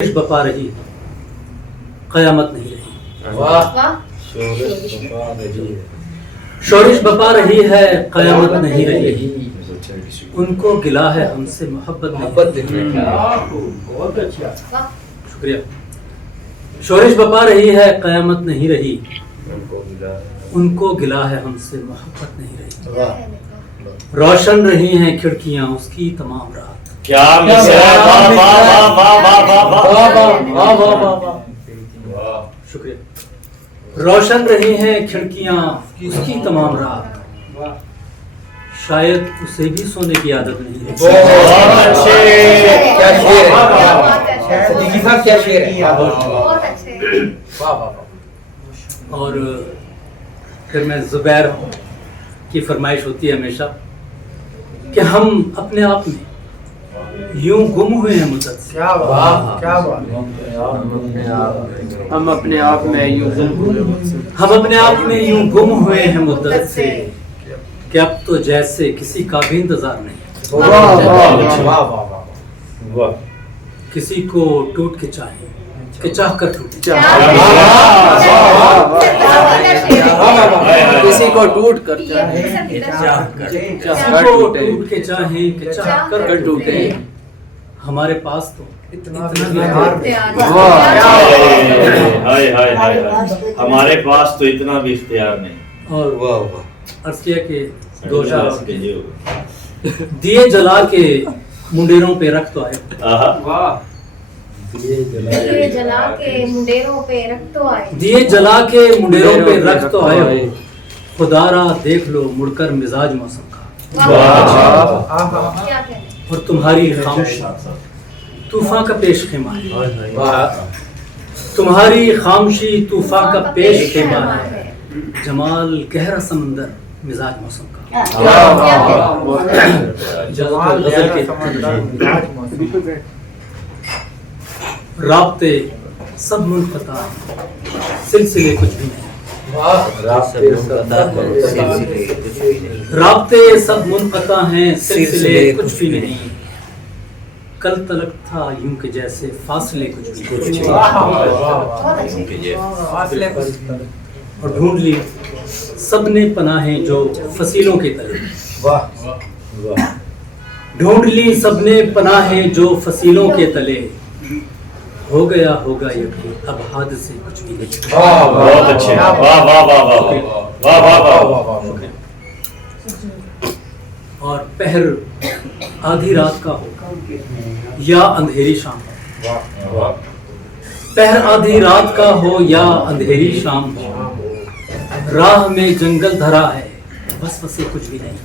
بپا رہی قیامت نہیں رہی. شورش بپا رہی ہے قیامت نہیں رہی. ان کو گلا ہے ہم سے محبت نہیں. شکریہ. شورش بپا رہی ہے قیامت نہیں رہی. ان کو گلا ہے ہم سے محبت نہیں رہی. روشن رہی ہیں کھڑکیاں اس کی تمام رات. کیا شکریہ. روشن رہی ہیں کھڑکیاں اس کی تمام رات. شاید اسے بھی سونے کی عادت نہیں ہے. اور پھر میں زبیر کی فرمائش ہوتی ہے ہمیشہ کہ ہم اپنے آپ میں یوں گم ہوئے ہیں مدت سے. ہم اپنے آپ میں یوں گم ہوئے ہیں مدت سے کہ اب تو جیسے کسی کا بھی انتظار نہیں. کسی کو ٹوٹ کے چاہیں کہ چاہ کر ٹوٹے. کسی کو ٹوٹ کر چاہیں کہ چاہ کر ٹوٹے. ہمارے پاس تو ہمارے پاس تو اتنا بھی اختیار نہیں. اور عرض کیا کہ دو شاہ دیے جلا کے منڈیروں پہ رکھ تو آئے. دیے جلا کے منڈیروں پہ رکھ تو آئے. خدا را دیکھ لو مڑ کر مزاج موسم کا. اور تمہاری خاموشی طوفان کا پیش خیمہ ہے. تمہاری خاموشی طوفان کا پیش خیمہ ہے. جمال گہرا سمندر مزاج موسم کا. رابطے سب منقطع سلسلے کچھ بھی نہیں. رابطے سب منقطع ہیں سلسلے کچھ بھی نہیں. کل تلک تھا یوں کہ جیسے فاصلے کچھ بھی نہیں. اور ڈھونڈ لی سب نے پناہیں جو فصیلوں کے تلے. ڈھونڈ لی سب نے پناہیں جو فصیلوں کے تلے. ہو گیا ہوگا یقین اب حادثے کچھ بھی نہیں. بہت اچھے. اور پہر آدھی رات کا ہو یا اندھیری شام. پہر آدھی رات کا ہو یا اندھیری شام ہو. راہ میں جنگل دھرا ہے بس بسے کچھ بھی نہیں.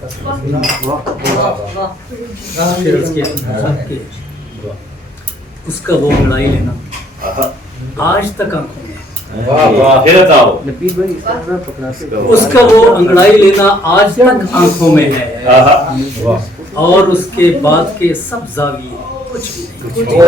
اس کا وہ انگڑائی لینا آج تک آنکھوں میں. اس کا وہ انگڑائی لینا آج تک آنکھوں میں ہے. اور اس کے بعد کے سب زاویے کچھ بھی نہیں.